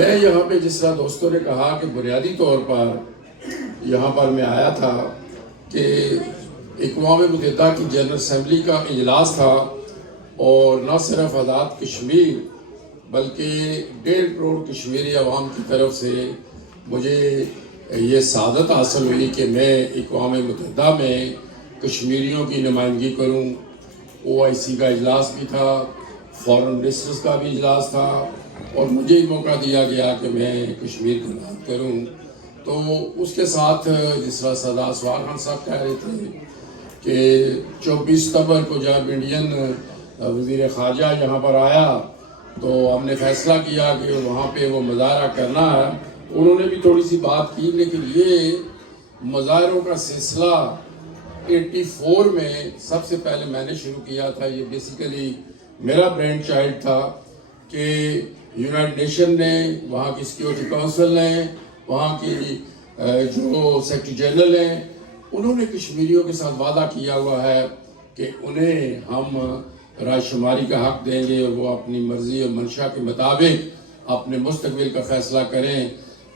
میں یہاں پہ جس طرح دوستوں نے کہا کہ بنیادی طور پر یہاں پر میں آیا تھا کہ اقوام متحدہ کی جنرل اسمبلی کا اجلاس تھا، اور نہ صرف آزاد کشمیر بلکہ 1.5 کروڑ کشمیری عوام کی طرف سے مجھے یہ سعادت حاصل ہوئی کہ میں اقوام متحدہ میں کشمیریوں کی نمائندگی کروں۔ OIC کا اجلاس بھی تھا، فارن منسٹرز کا بھی اجلاس تھا، اور مجھے موقع دیا گیا کہ میں کشمیر کی بات کروں۔ تو اس کے ساتھ جس طرح سردار سوار خان صاحب کہہ رہے تھے کہ 24 ستمبر کو جب انڈین وزیر خارجہ یہاں پر آیا تو ہم نے فیصلہ کیا کہ وہاں پہ وہ مظاہرہ کرنا ہے۔ انہوں نے بھی تھوڑی سی بات کی، لیکن یہ مظاہروں کا سلسلہ 84 میں سب سے پہلے میں نے شروع کیا تھا۔ یہ بیسیکلی میرا برینڈ چائلڈ تھا کہ یونائٹڈ نیشن نے، وہاں کی سیکیورٹی کونسل نے، وہاں کی جو سیکرٹری جنرل ہیں، انہوں نے کشمیریوں کے ساتھ وعدہ کیا ہوا ہے کہ انہیں ہم رائے شماری کا حق دیں گے، اور وہ اپنی مرضی اور منشا کے مطابق اپنے مستقبل کا فیصلہ کریں۔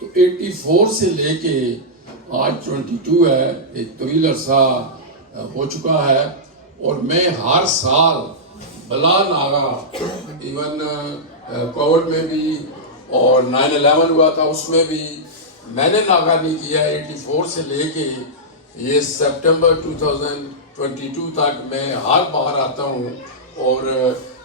تو 84 سے لے کے آج 22 ہے، ایک طویل عرصہ ہو چکا ہے، اور میں ہر سال بلا ناغہ، ایون کووڈ میں بھی اور 9/11 ہوا تھا اس میں بھی میں نے ناغہ نہیں کیا۔ 84 سے لے کے یہ سپٹمبر 2022 تک میں ہر بار آتا ہوں، اور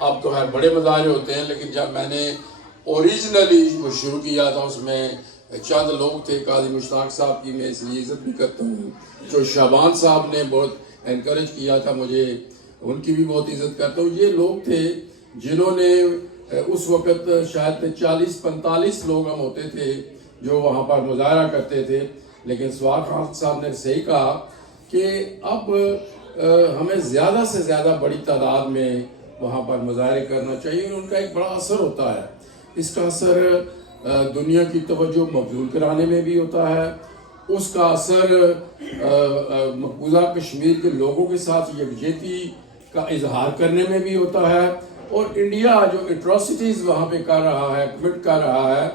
اب تو ہے بڑے مظاہرے ہوتے ہیں، لیکن جب میں نے اوریجنلی وہ شروع کیا تھا اس میں چند لوگ تھے۔ قاضی مشتاق صاحب کی میں اس لیے عزت بھی کرتا ہوں، جو شعبان صاحب نے بہت انکریج کیا تھا مجھے، ان کی بھی بہت عزت کرتا ہوں۔ یہ لوگ تھے جنہوں نے اس وقت شاید 40-45 لوگ ہم ہوتے تھے جو وہاں پر مظاہرہ کرتے تھے، لیکن سوار خان صاحب نے صحیح کہا کہ اب ہمیں زیادہ سے زیادہ بڑی تعداد میں وہاں پر مظاہرے کرنا چاہیے۔ ان کا ایک بڑا اثر ہوتا ہے، اس کا اثر دنیا کی توجہ مبذول کرانے میں بھی ہوتا ہے، اس کا اثر مقبوضہ کشمیر کے لوگوں کے ساتھ یکجہتی کا اظہار کرنے میں بھی ہوتا ہے، اور انڈیا جو اٹراسٹیز وہاں پہ کر رہا ہے، کمٹ کر رہا ہے،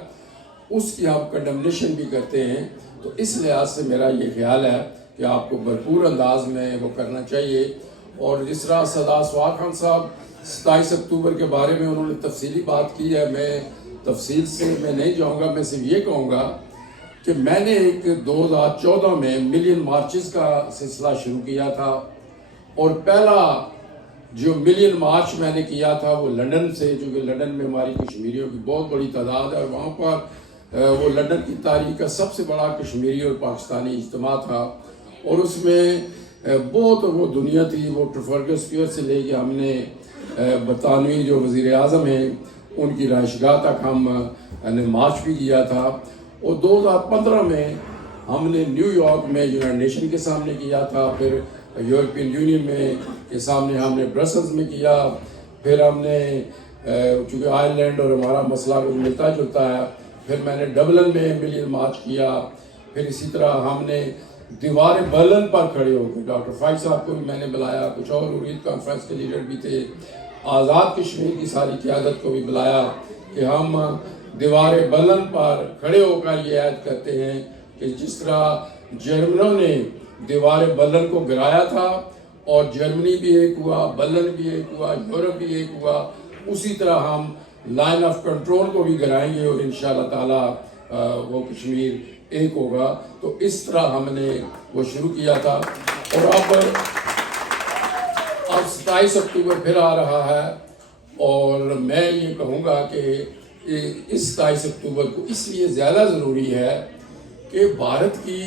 اس کی آپ کنڈمنیشن بھی کرتے ہیں۔ تو اس لحاظ سے میرا یہ خیال ہے کہ آپ کو بھرپور انداز میں وہ کرنا چاہیے۔ اور جس طرح سردار سوار خان صاحب 27 اکتوبر کے بارے میں انہوں نے تفصیلی بات کی ہے، میں تفصیل سے میں نہیں جاؤں گا، میں صرف یہ کہوں گا کہ میں نے ایک 2014 میں ملین مارچز کا سلسلہ شروع کیا تھا، اور پہلا جو ملین مارچ میں نے کیا تھا وہ لندن سے، چونکہ لندن میں ہماری کشمیریوں کی بہت بڑی تعداد ہے، اور وہاں پر وہ لندن کی تاریخ کا سب سے بڑا کشمیری اور پاکستانی اجتماع تھا، اور اس میں بہت وہ دنیا تھی۔ وہ ٹرفالگر اسکوائر سے لے کے ہم نے برطانوی جو وزیر اعظم ہیں ان کی رہائش گاہ تک ہم نے مارچ بھی کیا تھا، اور 2015 میں ہم نے نیو یارک میں یونائٹڈ نیشن کے سامنے کیا تھا، پھر یورپین یونین میں کے سامنے ہم نے برسلز میں کیا، پھر ہم نے چونکہ آئرلینڈ اور ہمارا مسئلہ کچھ ملتا جلتا ہے، پھر میں نے ڈبلن میں ملین مارچ کیا، پھر اسی طرح ہم نے دیوار برلن پر کھڑے ہو کے ڈاکٹر فائز صاحب کو بھی میں نے بلایا، کچھ اور حریت کانفرنس کے لیڈر بھی تھے، آزاد کشمیر کی ساری قیادت کو بھی بلایا کہ ہم دیوار برلن پر کھڑے ہو کر یہ عہد کرتے ہیں کہ جس طرح جرمنوں نے دیوار برلن کو گرایا تھا، اور جرمنی بھی ایک ہوا، برلن بھی ایک ہوا، یورپ بھی ایک ہوا، اسی طرح ہم لائن آف کنٹرول کو بھی گرائیں گے، اور انشاءاللہ تعالی وہ کشمیر ایک ہوگا۔ تو اس طرح ہم نے وہ شروع کیا تھا، اور اب 27 اکتوبر پھر آ رہا ہے، اور میں یہ کہوں گا کہ اس 27 اکتوبر کو اس لیے زیادہ ضروری ہے کہ بھارت کی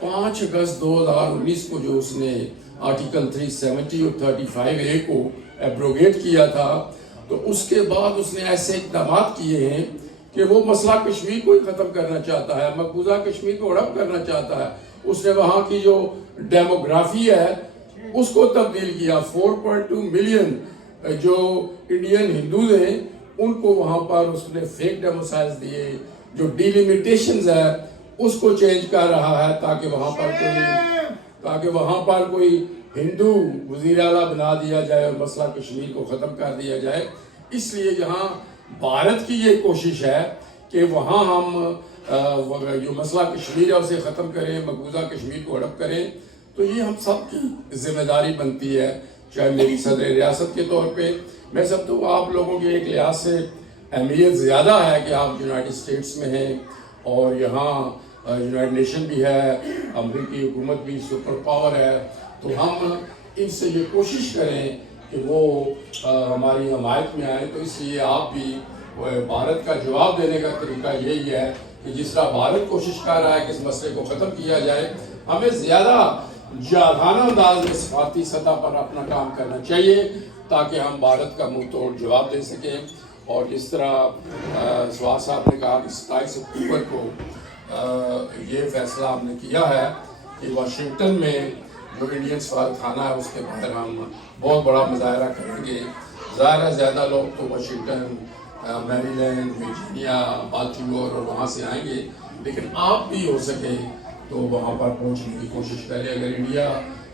5 اگست 2019 کو جو اس نے آرٹیکل 370 اور 35A کو ایبروگیٹ کیا تھا، تو اس کے بعد اس نے ایسے اقدامات کیے ہیں کہ وہ مسئلہ کشمیر کو ہی ختم کرنا چاہتا ہے، مقبوضہ کشمیر کو ہڑپ کرنا چاہتا ہے۔ اس نے وہاں کی جو ڈیموگرافی ہے اس کو تبدیل کیا۔ 4.2 ملین جو انڈین ہندوز ہیں ان کو وہاں پر اس نے فیک ڈیموسائلز دیے، جو ڈیلیمیٹیشنز ہے اس کو چینج کر رہا ہے تاکہ وہاں پر کوئی ہندو وزیر اعلیٰ بنا دیا جائے اور مسئلہ کشمیر کو ختم کر دیا جائے۔ اس لیے یہاں بھارت کی یہ کوشش ہے کہ وہاں ہم جو مسئلہ کشمیر ہے اسے ختم کریں، مقبوضہ کشمیر کو ہڑپ کریں، تو یہ ہم سب کی ذمہ داری بنتی ہے. چاہے میری صدر ریاست کے طور پہ میں سمجھتا ہوں آپ لوگوں کے ایک لحاظ سے اہمیت زیادہ ہے کہ آپ یونائٹڈ اسٹیٹس میں ہیں اور یہاں یونائٹڈ نیشن بھی ہے، امریکی حکومت بھی سپر پاور ہے، تو ہم ان سے یہ کوشش کریں کہ وہ ہماری حمایت میں آئیں. تو اس لیے آپ بھی بھارت کا جواب دینے کا طریقہ یہی ہے کہ جس طرح بھارت کوشش کر رہا ہے کہ اس مسئلے کو ختم کیا جائے، ہمیں زیادہ جارحانہ انداز میں سفارتی سطح پر اپنا کام کرنا چاہیے تاکہ ہم بھارت کا منہ توڑ جواب دے سکیں. اور جس طرح سواد صاحب نے کہا کہ 27 اکتوبر کو یہ فیصلہ ہم نے کیا ہے کہ واشنگٹن میں جو انڈین سفارت خانہ ہے اس کے باہر ہم بہت بڑا مظاہرہ کریں گے. ظاہر ہے زیادہ لوگ تو واشنگٹن، میری لینڈ، ورجینیا، بالٹیمور اور وہاں سے آئیں گے، لیکن آپ بھی ہو سکے تو وہاں پر پہنچنے کی کوشش کریں. اگر انڈیا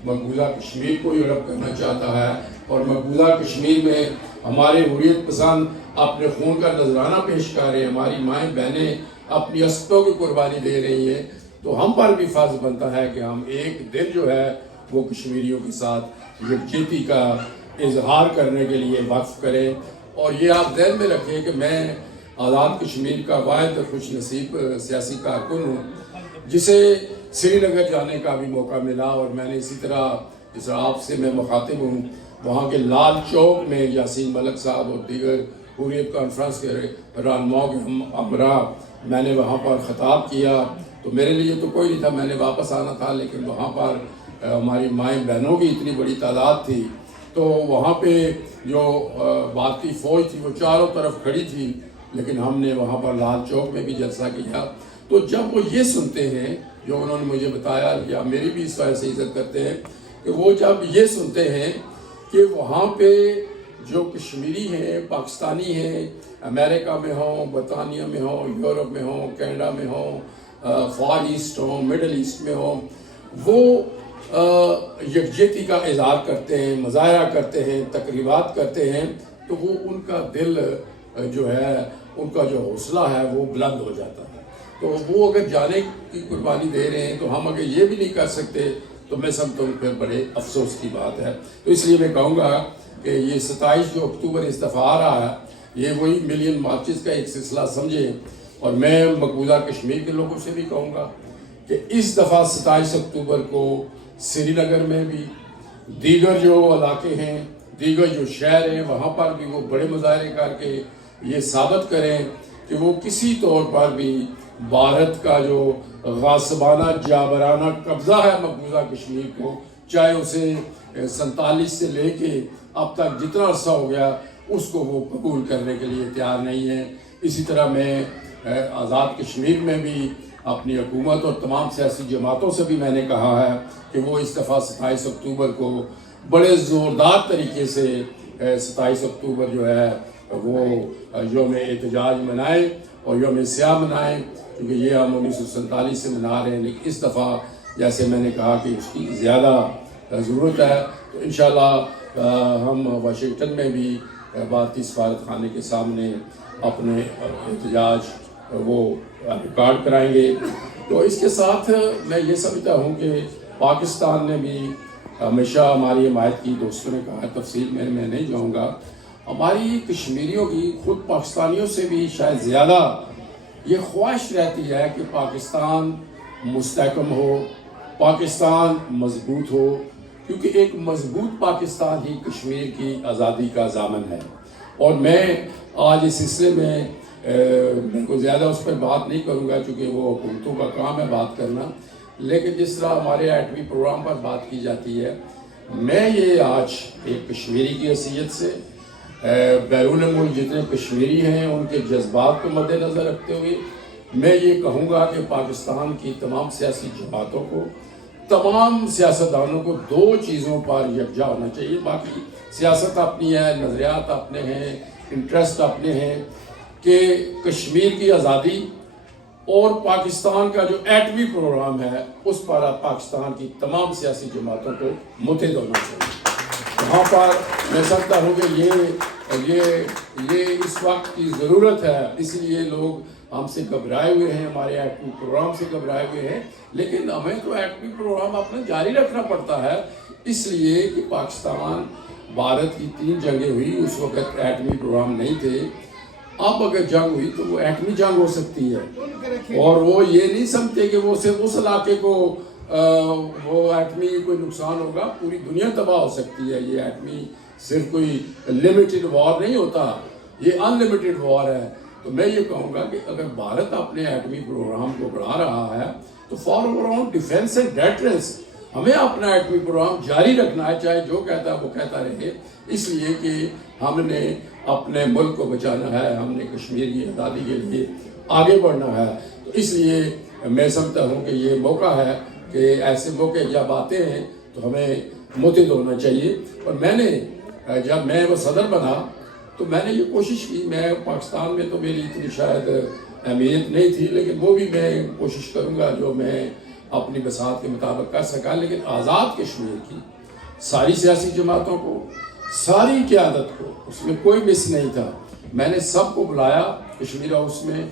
مقبوضہ کشمیر کو ہڑپ کرنا چاہتا ہے اور مقبوضہ کشمیر میں ہمارے حریت پسند اپنے خون کا نذرانہ پیش کر رہے ہیں، ہماری مائیں بہنیں اپنی عصمتوں کی قربانی دے رہی ہیں، تو ہم پر بھی فرض بنتا ہے کہ ہم ایک دن جو ہے وہ کشمیریوں کے ساتھ یکجہتی کا اظہار کرنے کے لیے وقف کریں. اور یہ آپ ذہن میں رکھیں کہ میں آزاد کشمیر کا واحد خوش نصیب سیاسی کارکن ہوں جسے سری نگر جانے کا بھی موقع ملا، اور میں نے اسی طرح جس طرح آپ سے میں مخاطب ہوں وہاں کے لال چوک میں یاسین ملک صاحب اور دیگر حریت کانفرنس کے رہنماؤں کے ہمراہ میں نے وہاں پر خطاب کیا. تو میرے لیے تو کوئی نہیں تھا، میں نے واپس آنا تھا، لیکن وہاں پر ہماری مائیں بہنوں کی اتنی بڑی تعداد تھی، تو وہاں پہ جو بھارتی فوج تھی وہ چاروں طرف کھڑی تھی، لیکن ہم نے وہاں پر لال چوک میں بھی جلسہ کیا. تو جب وہ یہ سنتے ہیں جو انہوں نے مجھے بتایا، یا میری بھی اس وجہ سے عزت کرتے ہیں کہ وہ جب یہ سنتے ہیں کہ وہاں پہ جو کشمیری ہیں، پاکستانی ہیں، امریکہ میں ہوں، برطانیہ میں ہوں، یورپ میں ہوں، کینیڈا میں ہوں، فار ایسٹ ہوں، مڈل ایسٹ میں ہوں، وہ یکجہتی کا اظہار کرتے ہیں، مظاہرہ کرتے ہیں، تقریبات کرتے ہیں، تو وہ ان کا دل جو ہے، ان کا جو حوصلہ ہے وہ بلند ہو جاتا ہے. تو وہ اگر جانے کی قربانی دے رہے ہیں تو ہم اگر یہ بھی نہیں کر سکتے تو میں سمجھتا ہوں پھر بڑے افسوس کی بات ہے. تو اس لیے میں کہوں گا کہ یہ 27 جو اکتوبر اس دفعہ آ رہا ہے، یہ وہی ملین مارچز کا ایک سلسلہ سمجھیں. اور میں مقبوضہ کشمیر کے لوگوں سے بھی کہوں گا کہ اس دفعہ 27 اکتوبر کو سری نگر میں بھی، دیگر جو علاقے ہیں، دیگر جو شہر ہیں، وہاں پر بھی وہ بڑے مظاہرے کر کے یہ ثابت کریں کہ وہ کسی طور پر بھی بھارت کا جو غاصبانہ جابرانہ قبضہ ہے مقبوضہ کشمیر کو، چاہے اسے 47 سے لے کے اب تک جتنا عرصہ ہو گیا، اس کو وہ قبول کرنے کے لیے تیار نہیں ہے. اسی طرح میں آزاد کشمیر میں بھی اپنی حکومت اور تمام سیاسی جماعتوں سے بھی میں نے کہا ہے کہ وہ اس دفعہ 27 اکتوبر کو بڑے زوردار طریقے سے 27 اکتوبر جو ہے وہ یوم احتجاج منائیں اور یوم سیاہ منائیں، کیونکہ یہ ہم 1947 سے منا رہے ہیں، لیکن اس دفعہ جیسے میں نے کہا کہ اس کی زیادہ ضرورت ہے. تو انشاءاللہ ہم واشنگٹن میں بھی بھارتی سفارت خانے کے سامنے اپنے احتجاج وہ ریکارڈ کرائیں گے. تو اس کے ساتھ میں یہ سمجھتا ہوں کہ پاکستان نے بھی ہمیشہ ہماری حمایت کی. دوستوں نے کہا تفصیل میں نہیں جاؤں گا. ہماری کشمیریوں کی خود پاکستانیوں سے بھی شاید زیادہ یہ خواہش رہتی ہے کہ پاکستان مستحکم ہو، پاکستان مضبوط ہو، کیونکہ ایک مضبوط پاکستان ہی کشمیر کی آزادی کا ضامن ہے. اور میں آج اس سلسلے میں کوئی زیادہ اس پر بات نہیں کروں گا چونکہ وہ حکومتوں کا کام ہے بات کرنا، لیکن جس طرح ہمارے ایٹمی پروگرام پر بات کی جاتی ہے، میں یہ آج ایک کشمیری کی حیثیت سے بیرون ملک جتنے کشمیری ہیں ان کے جذبات کو مد نظر رکھتے ہوئے میں یہ کہوں گا کہ پاکستان کی تمام سیاسی جماعتوں کو، تمام سیاستدانوں کو دو چیزوں پر یکجا ہونا چاہیے. باقی سیاست اپنی ہے، نظریات اپنے ہیں، انٹرسٹ اپنے ہیں، کہ کشمیر کی آزادی اور پاکستان کا جو ایٹمی پروگرام ہے اس پر پاکستان کی تمام سیاسی جماعتوں کو متحد ہونا چاہیے. وہاں پر میں سمجھتا ہوں کہ یہ یہ اس وقت کی ضرورت ہے، اس لیے لوگ ہم سے گھبرائے ہوئے ہیں، ہمارے ایٹمی پروگرام سے گھبرائے ہوئے ہیں، لیکن ہمیں تو ایٹمی پروگرام اپنا جاری رکھنا پڑتا ہے، اس لیے کہ پاکستان بھارت کی 3 جنگیں ہوئی، اس وقت ایٹمی پروگرام نہیں تھے، اب اگر جنگ ہوئی تو وہ ایٹمی جنگ ہو سکتی ہے، اور وہ یہ نہیں سمجھتے کہ وہ صرف اس علاقے کو وہ ایٹمی کوئی نقصان ہوگا، پوری دنیا تباہ ہو سکتی ہے۔ یہ ایٹمی صرف کوئی لمیٹڈ وار نہیں ہوتا، یہ ان لمیٹڈ وار ہے۔ تو میں یہ کہوں گا کہ اگر بھارت اپنے ایٹمی پروگرام کو بڑھا رہا ہے تو for over on defence and deterrence ہمیں اپنا ایٹمی پروگرام جاری رکھنا ہے، چاہے جو کہتا ہے وہ کہتا رہے، اس لیے کہ ہم نے اپنے ملک کو بچانا ہے، ہم نے کشمیر کی آزادی کے لیے آگے بڑھنا ہے۔ تو اس لیے میں سمجھتا ہوں کہ یہ موقع ہے کہ ایسے موقع جب آتے ہیں تو ہمیں متحد ہونا چاہیے۔ اور میں نے جب میں وہ صدر بنا تو میں نے یہ کوشش کی، میں پاکستان میں تو میری اتنی شاید اہمیت نہیں تھی، لیکن وہ بھی میں کوشش کروں گا جو میں اپنی بساط کے مطابق کر سکا، لیکن آزاد کشمیر کی ساری سیاسی جماعتوں کو، ساری قیادت کو، اس میں کوئی مس نہیں تھا، میں نے سب کو بلایا کشمیر ہاؤس میں،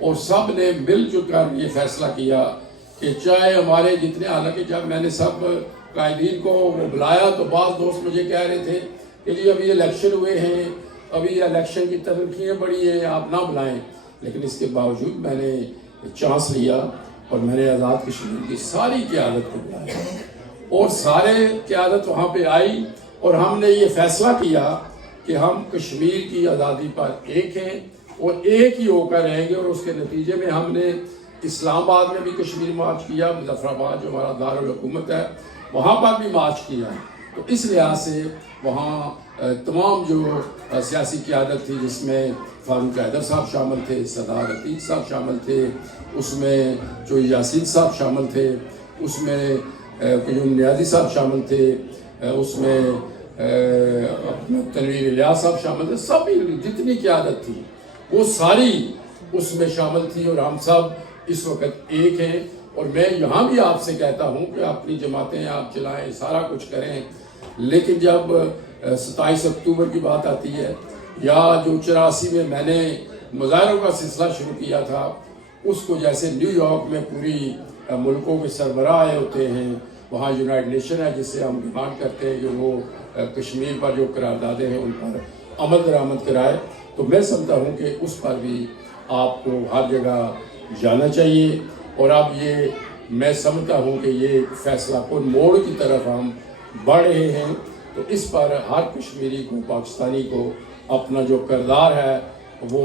اور سب نے مل جل کر یہ فیصلہ کیا کہ چاہے ہمارے جتنے، حالانکہ جب میں نے سب قائدین کو بلایا تو بعض دوست مجھے کہہ رہے تھے کہ جی ابھی الیکشن ہوئے ہیں، ابھی الیکشن کی تلخیاں بڑی ہیں، آپ نہ بلائیں، لیکن اس کے باوجود میں نے چانس لیا اور میں نے آزاد کشمیر کی ساری قیادت کو بلایا، اور سارے قیادت وہاں پہ آئی، اور ہم نے یہ فیصلہ کیا کہ ہم کشمیر کی آزادی پر ایک ہیں اور ایک ہی ہو کر رہیں گے، اور اس کے نتیجے میں ہم نے اسلام آباد میں بھی کشمیر مارچ کیا، مظفر آباد جو ہمارا دارالحکومت ہے وہاں پر بھی مارچ کیا۔ تو اس لحاظ سے وہاں تمام جو سیاسی قیادت تھی، جس میں فاروق حیدر صاحب شامل تھے، سردار عتیق صاحب شامل تھے، اس میں جو یاسین صاحب شامل تھے، اس میں قیوم نیازی صاحب شامل تھے، اس میں تنویر الیاس صاحب شامل تھے، سبھی جتنی قیادت تھی وہ ساری اس میں شامل تھی، اور ہم سب اس وقت ایک ہیں۔ اور میں یہاں بھی آپ سے کہتا ہوں کہ اپنی جماعتیں آپ چلائیں، سارا کچھ کریں، لیکن جب 27 اکتوبر کی بات آتی ہے، یا جو 84 میں نے مظاہروں کا سلسلہ شروع کیا تھا، اس کو جیسے نیو یارک میں پوری ملکوں کے سربراہ آئے ہوتے ہیں، وہاں یونائٹڈ نیشن ہے جس سے ہم ڈیمانڈ کرتے ہیں کہ وہ کشمیر پر جو قراردادیں ہیں ان پر عمل درآمد کرائے، تو میں سمجھتا ہوں کہ اس پر بھی آپ کو ہر جگہ جانا چاہیے۔ اور اب یہ میں سمجھتا ہوں کہ یہ فیصلہ کن موڑ کی طرف ہم بڑھ رہے ہیں، تو اس پر ہر کشمیری کو، پاکستانی کو اپنا جو کردار ہے وہ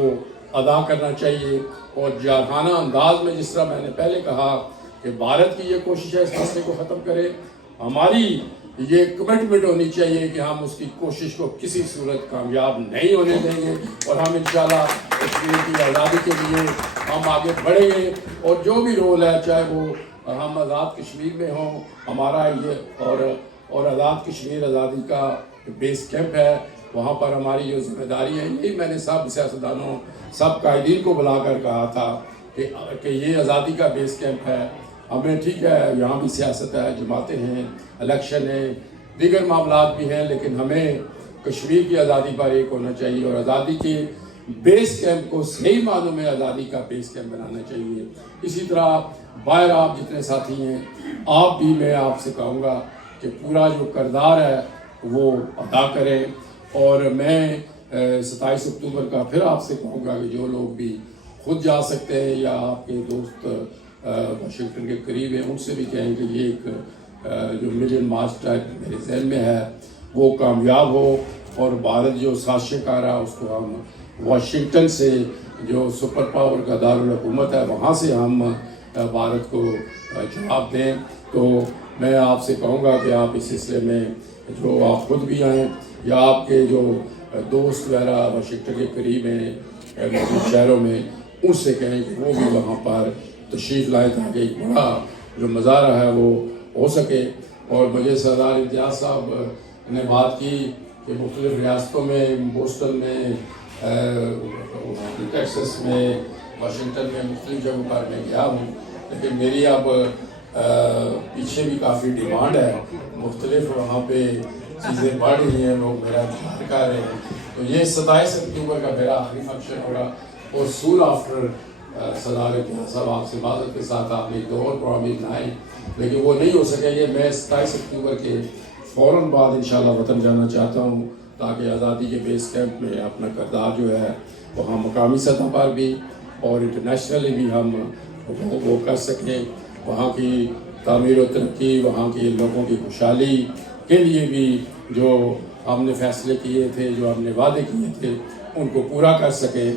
ادا کرنا چاہیے، اور جارحانہ انداز میں، جس طرح میں نے پہلے کہا کہ بھارت کی یہ کوشش ہے اس مسئلے کو ختم کرے، ہماری یہ کمٹمنٹ ہونی چاہیے کہ ہم اس کی کوشش کو کسی صورت کامیاب نہیں ہونے دیں گے، اور ہم انشاءاللہ کشمیر کی آزادی کے لیے ہم آگے بڑھیں گے، اور جو بھی رول ہے، چاہے وہ ہم آزاد کشمیر میں ہوں، ہمارا یہ اور آزاد کشمیر آزادی کا بیس کیمپ ہے، وہاں پر ہماری جو ذمہ داری ہے، یہی میں نے سب سیاستدانوں، سب قائدین کو بلا کر کہا تھا کہ یہ آزادی کا بیس کیمپ ہے، ہمیں ٹھیک ہے یہاں بھی سیاست ہے، جماعتیں ہیں، الیکشن ہے، دیگر معاملات بھی ہیں، لیکن ہمیں کشمیر کی آزادی پر ایک ہونا چاہیے، اور آزادی کے بیس کیمپ کو صحیح معنوں میں آزادی کا بیس کیمپ بنانا چاہیے۔ اسی طرح باہر آپ جتنے ساتھی ہیں، آپ بھی، میں آپ سے کہوں گا کہ پورا جو کردار ہے وہ ادا کریں، اور میں 27 اکتوبر کا پھر آپ سے کہوں گا کہ جو لوگ بھی خود جا سکتے ہیں یا آپ کے دوست واشنگٹن کے قریب ہیں، ان سے بھی کہیں کہ یہ ایک جو ملین مارچ ٹائپ میرے ذہن میں ہے وہ کامیاب ہو، اور بھارت جو سازشیں کر رہا ہے اس کو ہم واشنگٹن سے، جو سپر پاور کا دارالحکومت ہے، وہاں سے ہم بھارت کو جواب دیں۔ تو میں آپ سے کہوں گا کہ آپ اس سلسلے میں جو آپ خود بھی آئیں، یا آپ کے جو دوست وغیرہ واشنگٹن کے قریب ہیں مختلف شہروں میں، ان سے کہیں کہ وہ بھی وہاں پر تشریف لائیں تاکہ ایک بڑا جو مظاہرہ ہے وہ ہو سکے۔ اور مجھے سردار امتیاز صاحب نے بات کی کہ مختلف ریاستوں میں، بوسٹن میں، ٹیکسس میں، واشنگٹن میں، مختلف جگہوں پر میں گیا ہوں، لیکن میری اب پیچھے بھی کافی ڈیمانڈ ہے، مختلف وہاں پہ چیزیں بڑھ رہی ہیں، لوگ میرا انتظار کر رہے ہیں، تو یہ 27 اکتوبر کا میرا آخری فنکشن ہوگا، اور سون آفٹر صدارت صاحب آپ سے معذرت کے ساتھ آپ نے 2 اور پروگرام بنائے لیکن وہ نہیں ہو سکے. یہ میں 27 اکتوبر کے فوراً بعد انشاءاللہ وطن جانا چاہتا ہوں تاکہ آزادی کے بیس کیمپ میں اپنا کردار جو ہے وہاں مقامی سطح پر بھی اور انٹرنیشنلی بھی ہم وہ کر سکیں. وہاں کی تعمیر و ترقی، وہاں کے لوگوں کی خوشحالی کے لیے بھی جو ہم نے فیصلے کیے تھے، جو ہم نے وعدے کیے تھے، ان کو پورا کر سکیں.